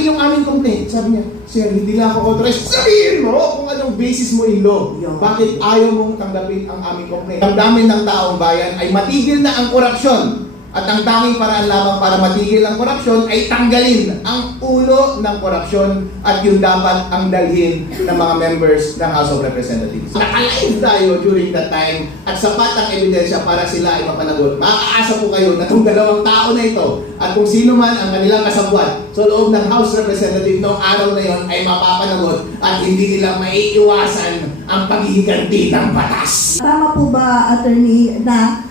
tanggapin yung aming complaint. Sabi niya, sir, hindi lang ako authorized. Sabihin mo kung anong basis mo in law. Bakit ayaw mong tanggapin ang aming complaint? Ang dami ng taong bayan ay matigil na ang korupsyon. At ang tanging paraan lamang para matigil ang korupsyon ay tanggalin ang ulo ng korupsyon at yun dapat ang dalhin ng mga members ng House of Representatives. Naka-live tayo during that time at sapat ang ebidensya para sila ay mapanagot. Makakaasa po kayo na itong dalawang tao na ito at kung sino man ang kanilang kasabwat sa loob ng House Representative noong araw na yon ay mapapanagot at hindi nila maiiwasan ang paghihiganti ng batas. Tama po ba, Attorney, na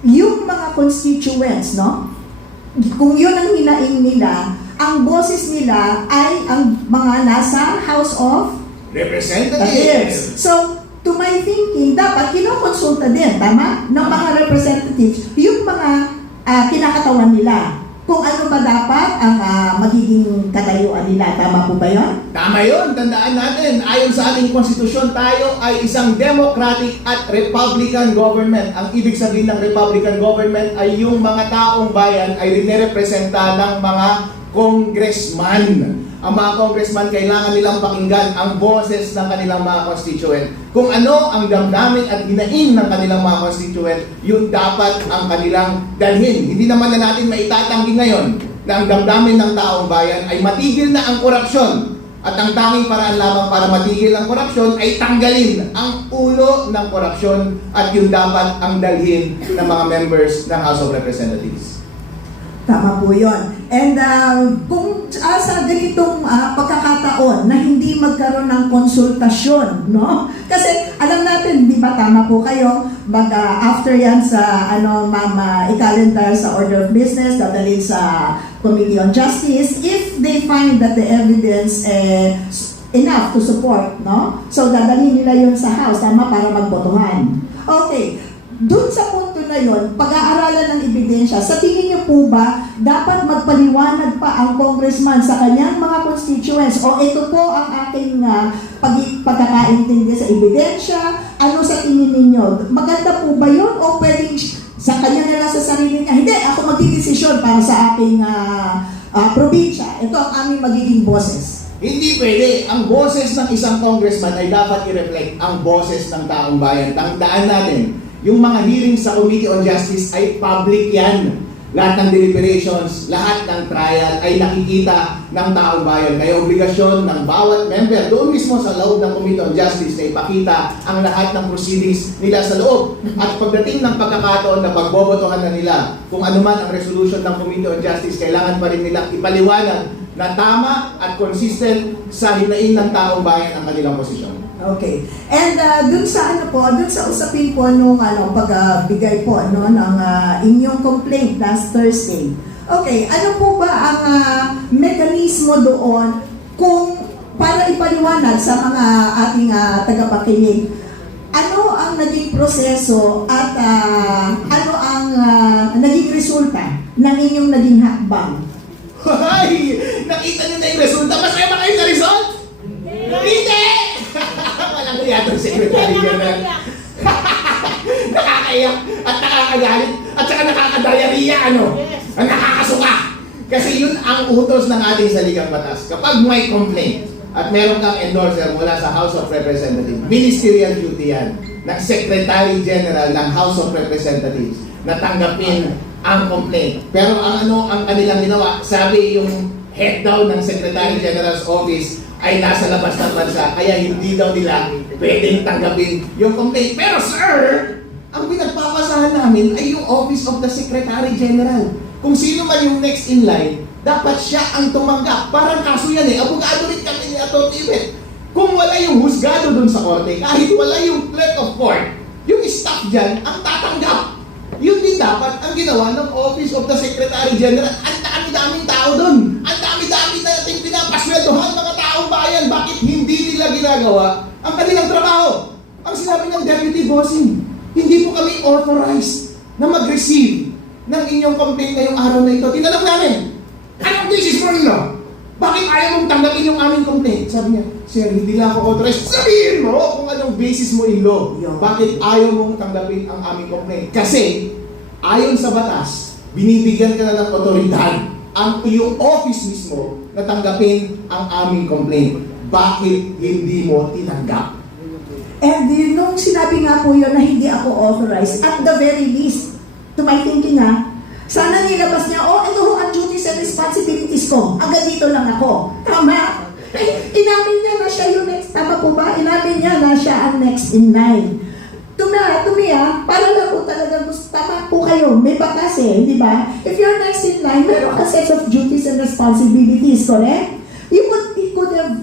yung mga constituents, no? Kung yun ang hinaing nila, ang boses nila ay ang mga nasa House of Representatives. So, to my thinking, dapat kinokonsulta din, tama? Ng mga representatives, yung mga kinakatawan nila. Kung ano ba dapat ang magiging katayuan nila. Tama po ba yun? Tama yun. Tandaan natin, ayon sa ating konstitusyon, tayo ay isang democratic at republican government. Ang ibig sabihin ng republican government ay yung mga taong bayan ay rinerepresenta ng mga congressman. Ang mga congressman, kailangan nilang pakinggan ang boses ng kanilang mga constituent. Kung ano ang damdamin at hinaing ng kanilang mga constituent, yun dapat ang kanilang dalhin. Hindi naman na natin maitatanggi ngayon na ang damdamin ng taong bayan ay matigil na ang korupsyon. At ang tanging paraan lamang para matigil ang korupsyon ay tanggalin ang ulo ng korupsyon at yun dapat ang dalhin ng mga members ng House of Representatives. Tama po yun. And kung sa ganitong pagkakataon na hindi magkaroon ng konsultasyon, no? Kasi alam natin, di ba tama po kayo, after yan sa i-calendar sa order of business, dadalhin sa Committee on Justice, if they find that the evidence enough to support, no? So dadalhin nila yun sa House, tama, para magbotohan. Okay. Doon sa punto na yon, pag-aaralan ng ebidensya, sa tingin niyo po ba, dapat magpaliwanag pa ang congressman sa kanyang mga constituents o ito po ang aking pagkakaintindi sa ebidensya, ano sa tingin ninyo? Maganda po ba yun o pwedeng sa kanya na lang sa sarili niya, hindi, ako magdidesisyon para sa aking probinsya, ito ang aming magiging boses. Hindi pwede. Ang boses ng isang congressman ay dapat i-reflect ang boses ng taong bayan. Tandaan natin, yung mga hearings sa Committee on Justice ay public yan. Lahat ng deliberations, lahat ng trial ay nakikita ng taong bayan. Kaya obligasyon ng bawat member doon mismo sa loob ng Committee on Justice na ipakita ang lahat ng proceedings nila sa loob. At pagdating ng pagkakataon na pagbobotohan na nila, kung ano man ang resolution ng Committee on Justice, kailangan pa rin nilang ipaliwanag na tama at consistent sa hinaing ng taong bayan ang kanilang posisyon. Okay. And dun sa usapin po nung pagbigay po ng inyong complaint last Thursday. Okay, ano po ba ang mekanismo doon kung para ipaliwanag sa mga ating tagapakinig? Ano ang naging proseso at ano ang naging resulta ng inyong naging hakbang? Hoy! Nakita niyo na yung resulta? Masaya ba kayo sa result? Hindi! Walang yatong secretary general. Nakakaiyak at nakakagalit at saka nakakadayariya, ang nakakasuka. Kasi yun ang utos ng ating saligang batas. Kapag may complaint at meron kang endorser mula sa House of Representatives, ministerial duty yan ng Secretary General ng House of Representatives na tanggapin ang complaint. Pero ang kanilang ginawa, sabi yung head daw ng Secretary General's Office ay nasa labas ng bansa, kaya hindi daw nila pwedeng tanggapin yung complaint. Pero sir, ang pinagpapasahan namin ay yung Office of the Secretary General. Kung sino man yung next in line, dapat siya ang tumanggap. Parang kaso yan abogado rin kami ni Ato Tibet. Kung wala yung husgado dun sa korte, kahit wala yung clerk of court, yung staff dyan ang tatanggap. Yun din dapat ang ginawa ng Office of the Secretary General. Ang dami-daming tao dun. Ang dami-dami natin pinapasweldohan mga taong bayan. Bakit hindi nila ginagawa ang kanilang trabaho? Ang sinabi ng Deputy Bossing, hindi po kami authorized na mag-receive ng inyong complaint ngayong araw na ito. Tinanong namin, anong basis mo nila? Bakit ayaw mong tanggapin yung aming complaint? Sabi niya, sir, hindi lang ako authorized. Sabihin mo kung anong basis mo in law. Bakit ayaw mong tanggapin ang aming complaint? Kasi, ayon sa batas, binibigyan ka na ng otoridad ang iyong office mismo na tanggapin ang aming complaint. Bakit hindi mo tinanggap? And nung sinabi nga po yun na hindi ako authorized, at the very least, to my thinking sana nilabas niya, ito ho ang duties and responsibilities ko. Agad dito lang ako. Tama? Inamin niya na siya yung next, tama po ba? Inamin niya na siya ang next in line. Para lang po talaga, tama po kayo, may batas di ba? If you're next in line, meron ka set of duties and responsibilities, correct? He could have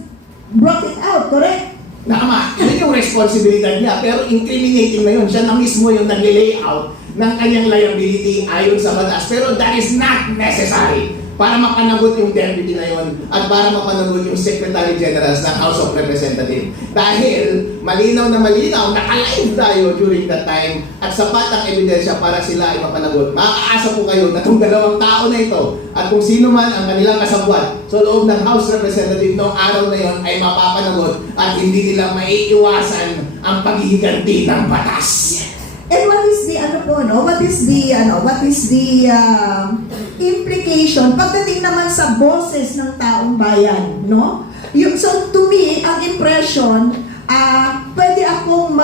brought it out, correct? Tama, yun yung responsibilidad niya, pero incriminating na yun. Siya na mismo yung nag-layout ng kanyang liability ayon sa batas. Pero that is not necessary para mapanagot yung deputy na yun at para mapanagot yung Secretary General ng House of Representatives. Dahil malinaw na malinaw, naka-live tayo during that time at sapat ang ebidensya para sila ay mapanagot. Makakaasa po kayo na itong dalawang tao na ito at kung sino man ang kanilang kasabwat sa loob ng House Representative noong araw na yon ay mapapanagot at hindi nila maiiwasan ang paghihiganti ng batas. And what is the what is the implication pagdating naman sa boses ng taong bayan, no? So to me, ang impression, pwede akong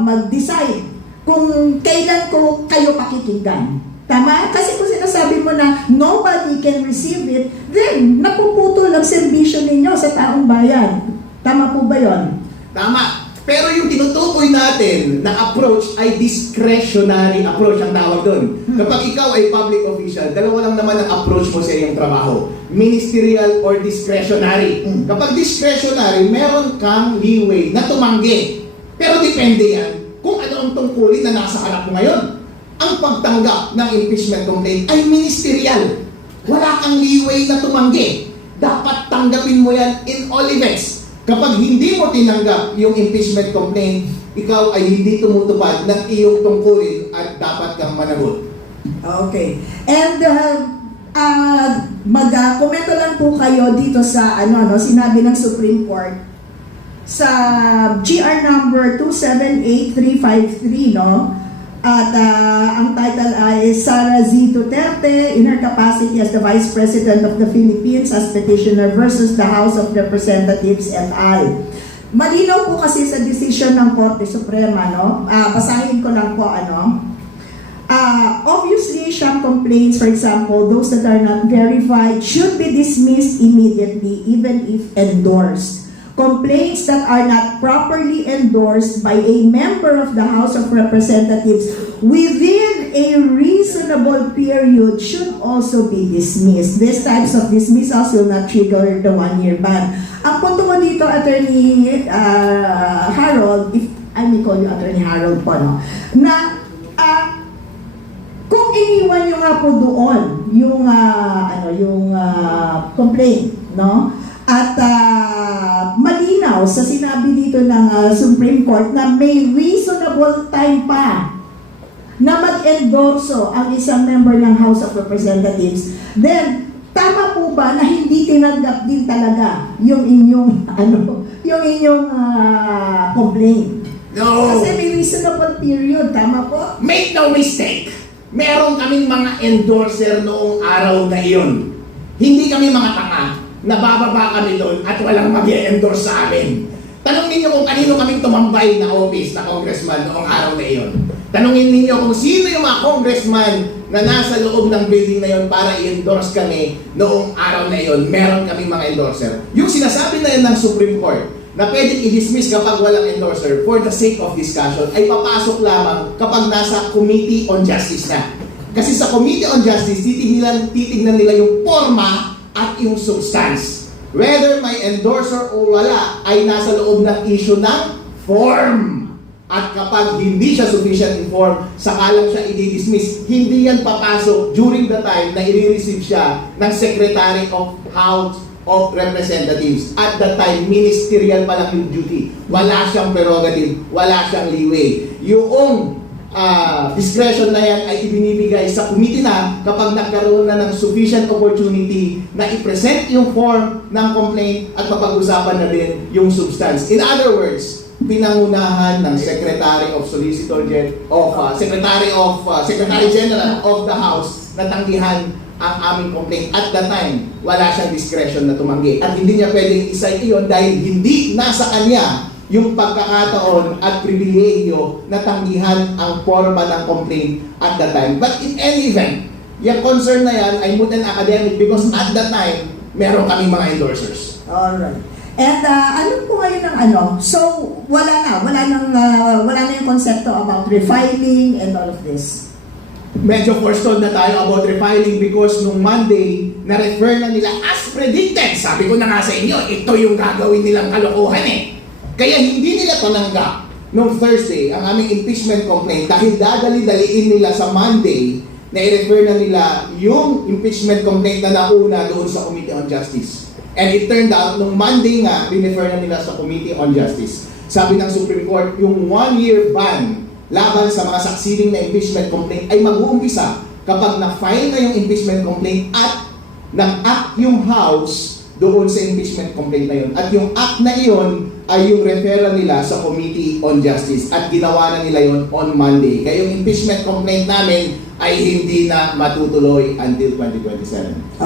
mag-decide kung kailan ko kayo pakikinggan. Tama? Kasi kung sinasabi mo na nobody can receive it, then napuputol ang serbisyo ninyo sa taong bayan. Tama po ba yon? Tama. Pero yung tinutukoy natin na approach ay discretionary approach ang tawag doon. Kapag ikaw ay public official, dalawa lang naman ang approach mo sa iyong trabaho. Ministerial or discretionary. Kapag discretionary, meron kang leeway na tumanggi. Pero depende yan kung ano ang tungkulin na nasa harap mo ngayon. Ang pagtanggap ng impeachment complaint ay ministerial. Wala kang leeway na tumanggi. Dapat tanggapin mo yan in all events. Kapag hindi mo tinanggap yung impeachment complaint, ikaw ay hindi tumutupad ng iyong tungkulin at dapat kang managot. Okay. And mag-komento lang po kayo dito sa sinabi ng Supreme Court sa GR number 278353, no? At ang title ay Sara Z. Duterte in her capacity as the Vice President of the Philippines as petitioner versus the House of Representatives et al. Malinaw po kasi sa decision ng Korte Suprema, no? Basahin ko lang po, obviously, sham complaints, for example, those that are not verified, should be dismissed immediately, even if endorsed. Complaints that are not properly endorsed by a member of the House of Representatives within a reasonable period should also be dismissed. These types of dismissals will not trigger the one-year ban. Ang punto ko dito, Attorney Harold, if I may call you Attorney Harold po, no? Na kung iniwan nyo nga po doon yung complaint, no? At malinaw sa sinabi dito ng Supreme Court na may reasonable time pa na mag-endorso ang isang member ng House of Representatives, then tama po ba na hindi tinanggap din talaga yung inyong complaint? No! Kasi may reasonable period, tama po? Make no mistake! Meron kaming mga endorser noong araw na iyon. Hindi kami mga tanga. Nabababa kami doon at walang mag-endorse sa amin. Tanungin niyo kung kanino kaming tumambay na office na congressman noong araw na iyon. Tanungin niyo kung sino yung mga congressman na nasa loob ng building na iyon para i-endorse kami noong araw na iyon. Meron kaming mga endorser. Yung sinasabi na yun ng Supreme Court na pwedeng i-dismiss kapag walang endorser for the sake of discussion ay papasok lamang kapag nasa Committee on Justice na. Kasi sa Committee on Justice, titignan nila yung forma at yung substance. Whether may endorser o wala ay nasa loob ng issue ng form. At kapag hindi siya sufficient in form, saka lang siya i-dismiss. Hindi yan papasok during the time na i-receive siya ng Secretary of House of Representatives. At that time, ministerial pa lang yung duty. Wala siyang prerogative, wala siyang leeway. Yung discretion na yan ay ibinibigay sa committee na kapag nagkaroon na ng sufficient opportunity na i-present yung form ng complaint at mapag-usapan na din yung substance. In other words, pinangunahan ng Secretary of Secretary General of the House na tanggihan ang aming complaint. At the time, wala siyang discretion na tumanggi. At hindi niya pwedeng isay iyon dahil hindi nasa kanya yung pagkakataon at pribilehyo na tanggihan ang forma ng complaint at the time. But in any event, yung concern na yan ay moot and academic because at the time, meron kaming mga endorsers. Alright. And ano po ngayon ng ano? So, wala na yung konsepto about refiling and all of this. Medyo forestalled na tayo about refiling because nung Monday, na-refer na nila as predicted. Sabi ko na nga sa inyo, ito yung gagawin nilang kalokohan eh. Kaya hindi nila tananggap nung Thursday ang aming impeachment complaint dahil dadali-daliin nila sa Monday na i-refer na nila yung impeachment complaint na nauna doon sa Committee on Justice. And it turned out, nung Monday nga, refer na nila sa Committee on Justice. Sabi ng Supreme Court, yung 1-year ban laban sa mga succeeding na impeachment complaint ay mag-uumpisa kapag na-file na yung impeachment complaint at nag-act yung House doon sa impeachment complaint na yun. At yung act na iyon ay yung referral nila sa Committee on Justice at ginawa na nila yun on Monday. Kaya yung impeachment complaint namin ay hindi na matutuloy until 2027.